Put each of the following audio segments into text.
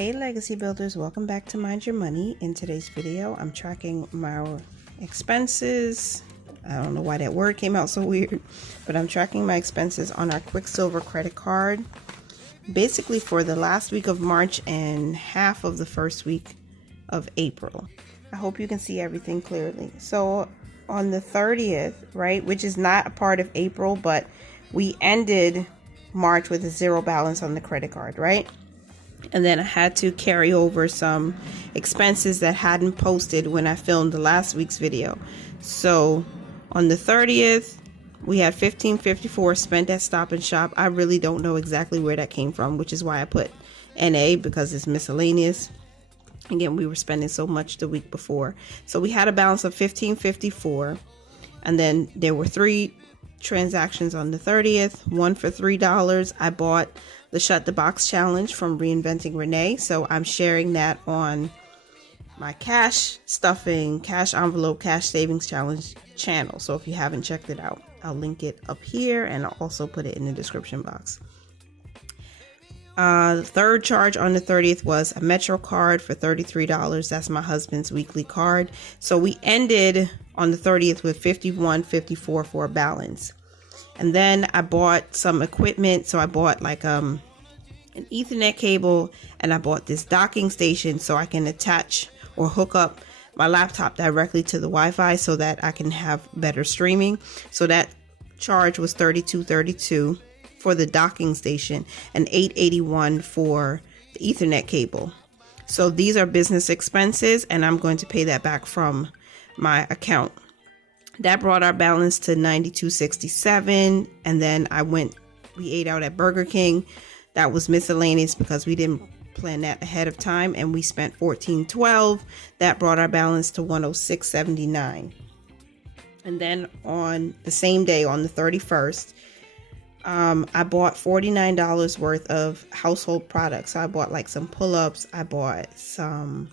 Hey legacy builders, welcome back to Mind Your Money. In today's video I'm tracking my expenses. I don't know why that word came out so weird, but I'm tracking my expenses on our Quicksilver credit card basically for the last week of March and half of the first week of April. I hope you can see everything clearly. So on the 30th, right, which is not a part of April, but we ended March with a zero balance on the credit card, right? And then I had to carry over some expenses that hadn't posted when I filmed the last week's video. So on the 30th, we had $15.54 spent at Stop and Shop. I really don't know exactly where that came from, which is why I put NA, because it's miscellaneous. Again, we were spending so much the week before. So we had a balance of $15.54. And then there were 3 transactions on the 30th, one for $3. I bought the Shut the Box challenge from Reinventing Renee, so I'm sharing that on my cash stuffing, cash envelope, cash savings challenge channel. So if you haven't checked it out, I'll link it up here and I'll also put it in the description box. The third charge on the 30th was a Metro card for $33. That's my husband's weekly card. So we ended on the 30th with $51.54 for a balance. And then I bought some equipment. So I bought like an Ethernet cable, and I bought this docking station so I can attach or hook up my laptop directly to the Wi-Fi so that I can have better streaming. So that charge was $32.32 for the docking station and $8.81 for the Ethernet cable. So these are business expenses, and I'm going to pay that back from my account. That brought our balance to $92.67. And then we ate out at Burger King. That was miscellaneous because we didn't plan that ahead of time, and we spent $14.12. That brought our balance to $106.79. And then on the same day, on the 31st, I bought $49 worth of household products. So I bought like some pull-ups. I bought some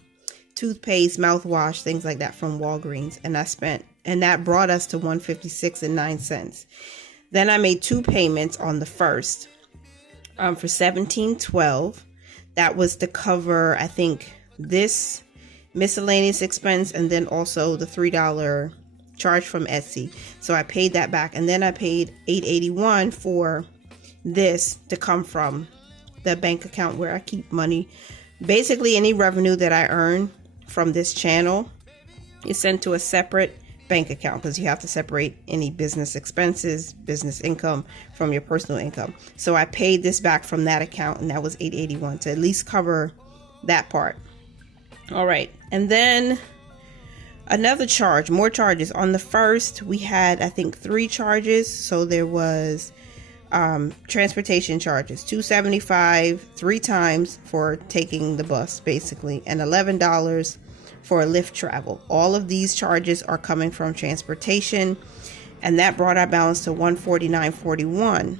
toothpaste, mouthwash, things like that from Walgreens, and that brought us to $156.09. Then I made 2 payments on the 1st for $17.12. That was to cover, I think, this miscellaneous expense and then also the $3 charge from Etsy. So I paid that back, and then I paid $8.81 for this to come from the bank account where I keep money. Basically, any revenue that I earn from this channel is sent to a separate bank account, because you have to separate any business expenses, business income from your personal income. So I paid this back from that account, and that was $8.81 to at least cover that part. All right, and then another charge, more charges. On the 1st, we had, I think, 3 charges. So there was transportation charges, $2.75 3 times for taking the bus basically, and $11 for Lyft travel. All of these charges are coming from transportation, and that brought our balance to $149.41.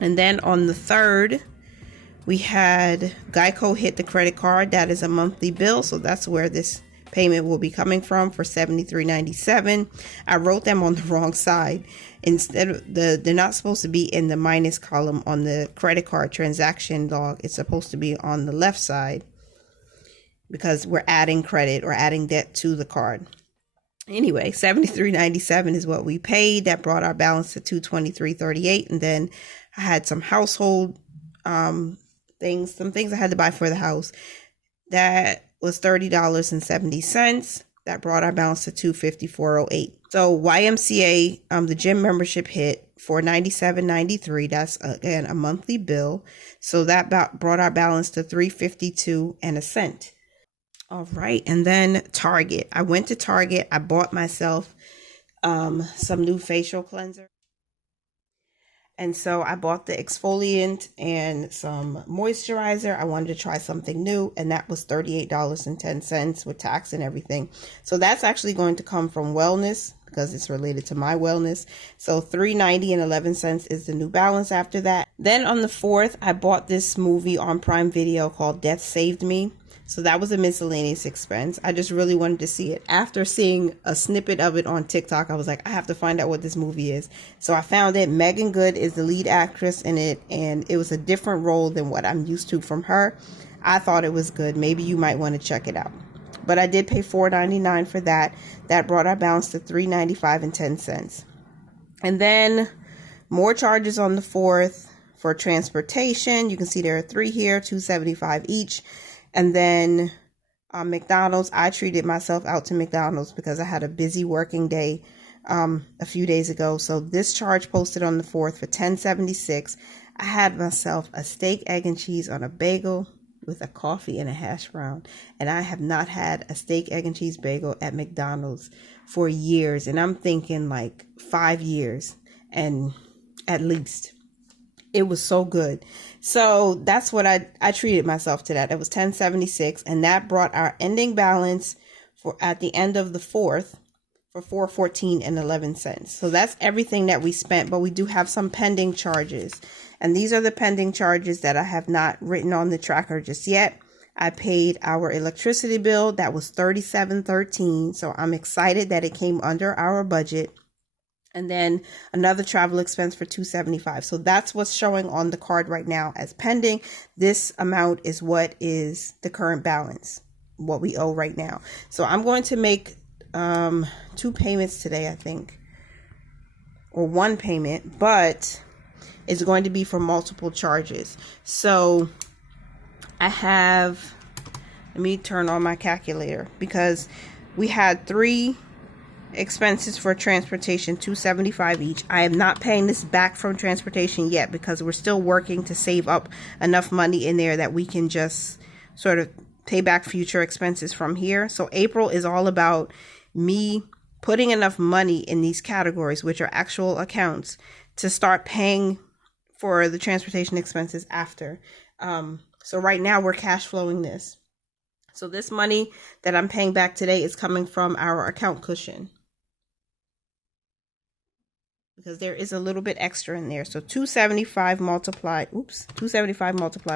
And then on the 3rd, we had Geico hit the credit card. That is a monthly bill, so that's where this payment will be coming from for $73.97. I wrote them on the wrong side. Instead of they're not supposed to be in the minus column on the credit card transaction log. It's supposed to be on the left side, because we're adding credit or adding debt to the card. Anyway, $73.97 is what we paid. That brought our balance to $223.38. And then I had some household things, some things I had to buy for the house. That was $30.70. That brought our balance to $254.08. So YMCA, the gym membership hit for $97.93. That's again a monthly bill. So that brought our balance to $352.01. All right, and then Target. I went to Target. I bought myself some new facial cleanser. And so I bought the exfoliant and some moisturizer. I wanted to try something new, and that was $38.10 with tax and everything. So that's actually going to come from wellness, because it's related to my wellness. So $390.11 is the new balance after that. Then on the 4th, I bought this movie on Prime Video called Death Saved Me. So that was a miscellaneous expense. I just really wanted to see it. After seeing a snippet of it on TikTok, I was like, I have to find out what this movie is. So I found it. Megan Good is the lead actress in it, and it was a different role than what I'm used to from her. I thought it was good. Maybe you might want to check it out. But I did pay $4.99 for that. That brought our balance to $3.95.10. And then more charges on the 4th for transportation. You can see there are 3 here, $2.75 each. And then McDonald's, I treated myself out to McDonald's because I had a busy working day a few days ago. So this charge posted on the 4th for $10.76. I had myself a steak, egg, and cheese on a bagel with a coffee and a hash brown. And I have not had a steak, egg, and cheese bagel at McDonald's for years. And I'm thinking like 5 years and at least. It was so good. So that's what I treated myself to that. It was $10.76, and that brought our ending balance for at the end of the 4th for $414.11. So that's everything that we spent, but we do have some pending charges. And these are the pending charges that I have not written on the tracker just yet. I paid our electricity bill. That was $37.13. So I'm excited that it came under our budget. And then another travel expense for $275. So that's what's showing on the card right now as pending. This amount is what is the current balance, what we owe right now. So I'm going to make 2 payments today, I think, or 1 payment, but it's going to be for multiple charges. So I have, let me turn on my calculator, because we had 3 expenses for transportation, $275 each. I am not paying this back from transportation yet because we're still working to save up enough money in there that we can just sort of pay back future expenses from here. So April is all about me putting enough money in these categories, which are actual accounts, to start paying for the transportation expenses after. So right now we're cash flowing this. So this money that I'm paying back today is coming from our account cushion, because there is a little bit extra in there. So 275 multiplied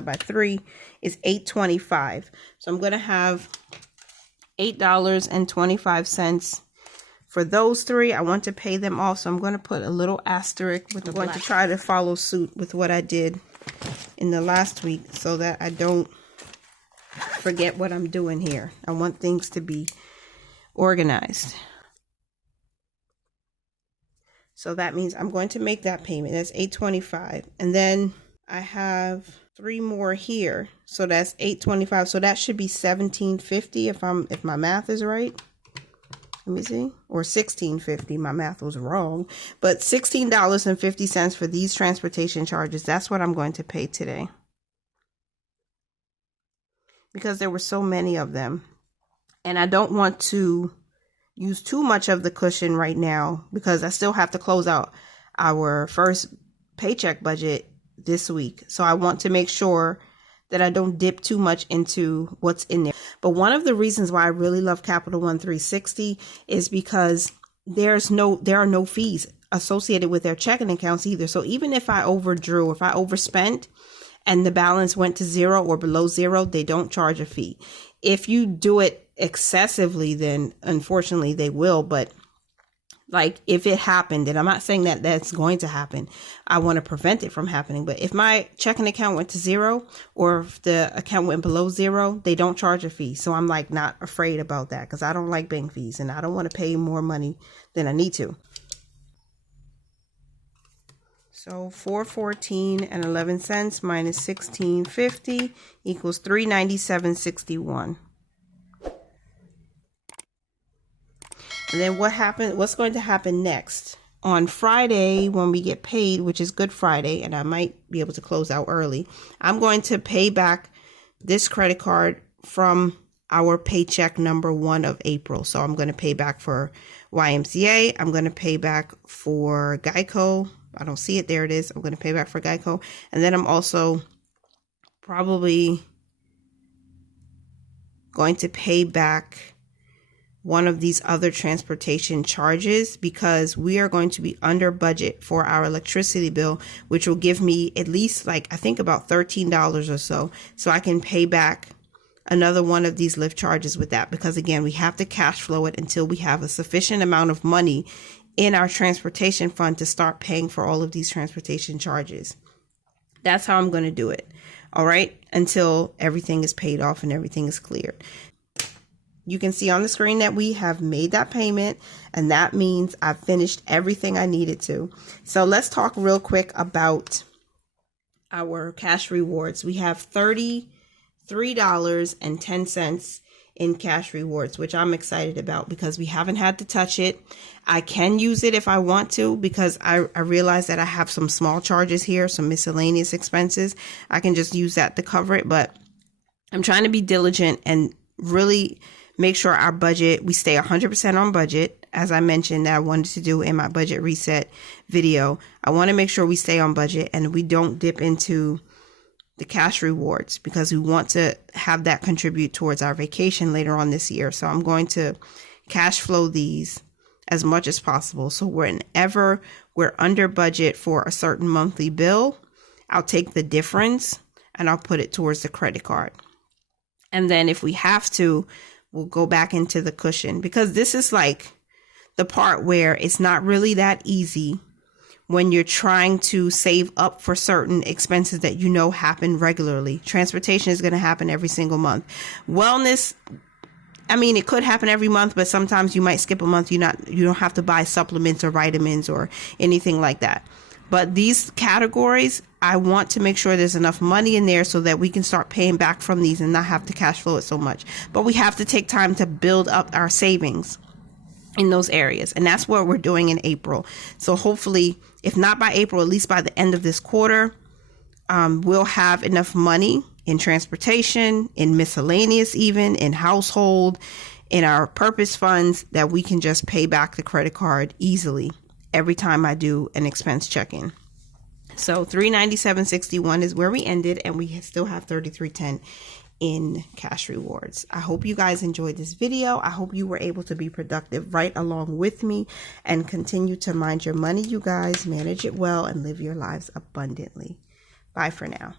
by 3 is 825. So I'm going to have $8.25 for those 3. I want to pay them off, so I'm going to put a little asterisk with the black. I'm going to try to follow suit with what I did in the last week so that I don't forget what I'm doing here. I want things to be organized. So that means I'm going to make that payment. That's $825. And then I have 3 more here. So that's $825. So that should be $17.50 if my math is right. Let me see. Or $16.50. My math was wrong. But $16.50 for these transportation charges. That's what I'm going to pay today, because there were so many of them. And I don't want to use too much of the cushion right now, because I still have to close out our first paycheck budget this week. So I want to make sure that I don't dip too much into what's in there. But one of the reasons why I really love Capital One 360 is because there are no fees associated with their checking accounts either. So even if I overdrew, if I overspent and the balance went to 0 or below 0, they don't charge a fee. If you do it excessively, then unfortunately they will. But like if it happened, and I'm not saying that that's going to happen, I want to prevent it from happening. But if my checking account went to 0 or if the account went below 0, they don't charge a fee. So I'm like not afraid about that, because I don't like bank fees and I don't want to pay more money than I need to. So $414.11 minus $16.50 equals $397.61. And then what's going to happen next? On Friday, when we get paid, which is Good Friday, and I might be able to close out early, I'm going to pay back this credit card from our paycheck number 1 of April. So I'm going to pay back for YMCA. I'm going to pay back for Geico. I don't see it. There it is. I'm going to pay back for Geico. And then I'm also probably going to pay back one of these other transportation charges, because we are going to be under budget for our electricity bill, which will give me at least I think about $13 or so. So I can pay back another one of these lift charges with that, because again, we have to cash flow it until we have a sufficient amount of money in our transportation fund to start paying for all of these transportation charges. That's how I'm going to do it. All right, until everything is paid off and everything is cleared. You can see on the screen that we have made that payment, and that means I've finished everything I needed to. So let's talk real quick about our cash rewards. We have $33.10 in cash rewards, which I'm excited about because we haven't had to touch it. I can use it if I want to, because I realize that I have some small charges here, some miscellaneous expenses. I can just use that to cover it, but I'm trying to be diligent and really make sure our budget, we stay 100% on budget. As I mentioned that I wanted to do in my budget reset video, I want to make sure we stay on budget and we don't dip into the cash rewards, because we want to have that contribute towards our vacation later on this year. So I'm going to cash flow these as much as possible. So whenever we're under budget for a certain monthly bill, I'll take the difference and I'll put it towards the credit card. And then if we have to, we'll go back into the cushion, because this is like the part where it's not really that easy when you're trying to save up for certain expenses that you know happen regularly. Transportation is going to happen every single month. Wellness, I mean, it could happen every month, but sometimes you might skip a month. You don't have to buy supplements or vitamins or anything like that. But these categories, I want to make sure there's enough money in there so that we can start paying back from these and not have to cash flow it so much. But we have to take time to build up our savings in those areas. And that's what we're doing in April. So hopefully, if not by April, at least by the end of this quarter, we'll have enough money in transportation, in miscellaneous, even in household, in our purpose funds, that we can just pay back the credit card easily every time I do an expense check-in. So $397.61 is where we ended, and we still have $33.10 in cash rewards. I hope you guys enjoyed this video. I hope you were able to be productive right along with me and continue to mind your money, you guys. Manage it well and live your lives abundantly. Bye for now.